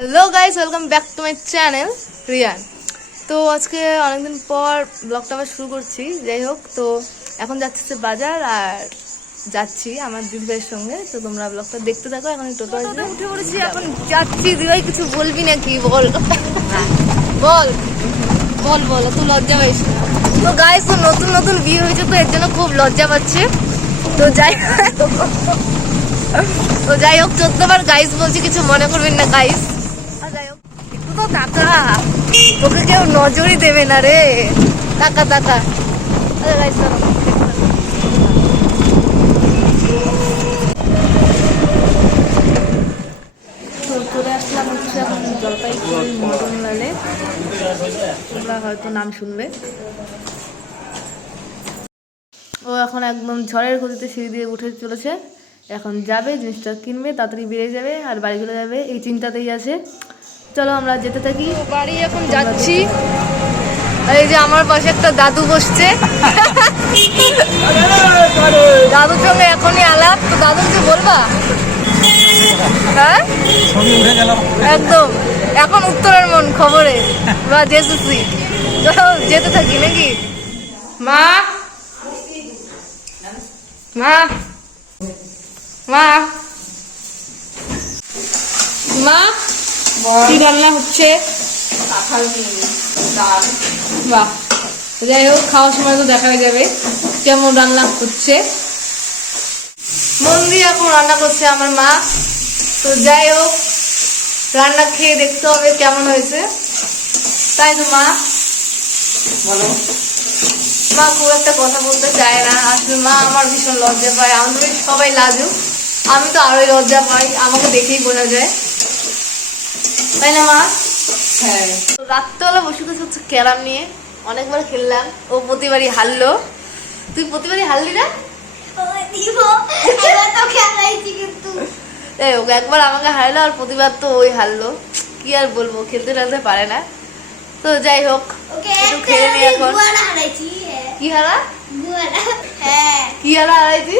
Hello guys, welcome back to my channel Riyan. তো আজকে অনেকদিন পর ব্লগটা আবার শুরু করছি। যাই হোক, তো এখন যাচ্ছি বাজার আর যাচ্ছি আমার দিদিভাইয়ের সঙ্গে। তো তোমরা ব্লগটা দেখতে থাকো। এখন টোটো উঠে পড়েছি, এখন যাচ্ছি। দিদিভাই কিছু বলবি নাকি? বল বল বল বল, তুই লজ্জা পাইস না তো? গাইস, তো নতুন নতুন বিয়ে হয়েছে, তো এর জন্য খুব লজ্জা পাচ্ছে। তো যাই হোক 14 বার গাইস বলছি, কিছু মনে করবেন না গাইস। তো টাকা তোকে কেউ নজরই দেবে না রে। টাকা টাকা চলে আসলাম হচ্ছে এখন জলপাইগুড়ি মদন লালে। তোমরা হয়তো নাম শুনবে। ও এখন একদম ঝড়ের গতিতে সিঁড়ি দিয়ে উঠে চলেছে। এখন যাবে, জিনিসটা কিনবে, তাড়াতাড়ি বেরিয়ে যাবে আর বাড়ি চলে যাবে, এই চিন্তাতেই আছে। চলো আমরা যেতে থাকি। বাড়ি এখন যাচ্ছি। এই যে আমার পাশে একটা দাদু বসছে, দাদুর সঙ্গে এখনই আলাপ। তো দাদু কিছু বলবা? হ্যাঁ একদম, এখন উত্তরের মন খবরে বা জেসুসি। চলো যেতে থাকি নাকি? মা মা মা মা, কি রান্না হচ্ছে? বাহ, যাই হোক, খাওয়ার সময় তো দেখা যাবে কেমন রান্না হচ্ছে। মন দিয়ে এখন রান্না করছে আমার মা। তো যাই হোক, রান্না খেয়ে দেখতে হবে কেমন হয়েছে, তাই তো মা? বলো। মা খুব একটা কথা বলতে চায় না আসলে। মা আমার ভীষণ লজ্জা পায়। আমাদের সবাই লাজুক, আমি তো আরোই লজ্জা পাই, আমাকে দেখেই বোঝা যায়, তাই না মা? হ্যাঁ। রাত্রেবেলা বসে হচ্ছে ক্যারাম নিয়ে, অনেকবার খেললাম। ও প্রতিবারই হারলো। তুই প্রতিবারই হারলি না? ওকে একবার আমাকে হারলো আর প্রতিবার তো ওই হারলো। কি আর বলবো, খেলতে টেলতে পারে না। তো যাই হোক, একটু খেলে নি এখন। কি হারা? কি হারা হারাইছি?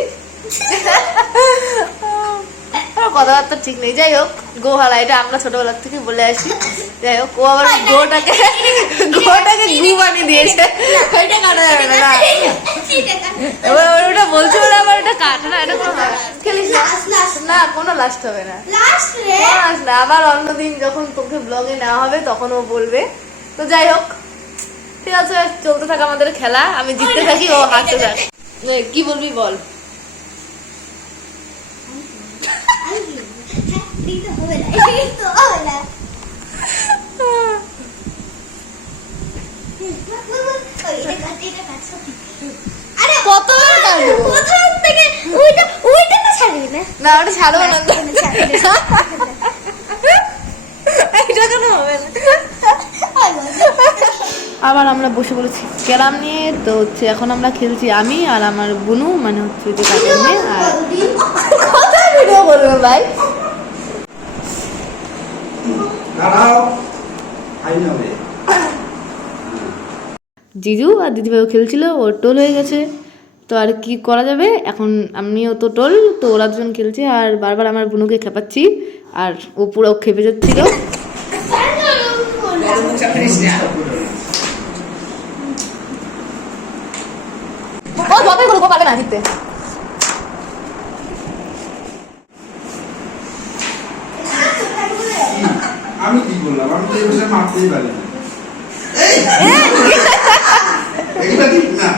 কথাবার্তা ঠিক নেই। যাই হোক, গোহালা, এটা আমরা ছোটবেলার থেকে বলে আসি। যাই হোক, ও আবার গোটাকে গু বানিয়ে দিয়েছে। ওইটা কাটা যাবে না। ওটা বলছে ওরা আবার ওটা কাটা না, এটা খেলিস না, কোনো লাস্ট হবে না। আবার অন্যদিন যখন তোকে ব্লগে নেওয়া হবে তখন ও বলবে। তো যাই হোক, ঠিক আছে, চলতে থাক আমাদের খেলা। আমি জিততে থাকি, ও হারতে থাক। কি বলবি বল? আবার আমরা বসে পড়েছি ক্যারাম নিয়ে। তো হচ্ছে এখন আমরা খেলছি আমি আর আমার বুনু, মানে হচ্ছে যে কাজের মেয়ে। আর কোথায় ভিডিও করবে ভাই? জিজু আর দিদিভাইও খেলছিল, ওর টোল হয়ে গেছে। তো আর কি করা যাবে, এখন আমিও তো টোল। তো ওরা দুজন খেলছে আর বারবার আমার বুনুকে খেপাচ্ছি আর ও পুরো খেপে যাচ্ছিল। পারবে না জিততে। আমি কি বললাম? আমি তো এই বিষয়ে মারতেই পারি না। এগুলা ঠিক না।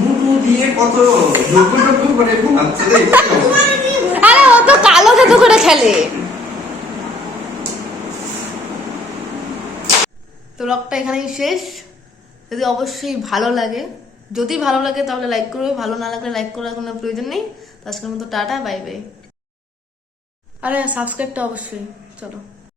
মুটু দিয়ে কত যোগ্য করে ঘুমাচ্ছে রে। আরে ও তো কালো জাদু করে খেলে। তো ব্লগটা এখানেই শেষ। যদি অবশ্যই ভালো লাগে, তাহলে লাইক করবে, ভালো না লাগলে লাইক করার কোনো প্রয়োজন নেই। তো আজকের মতো টাটা, বাই বাই। আরে সাবস্ক্রাইবটা অবশ্যই। চলো।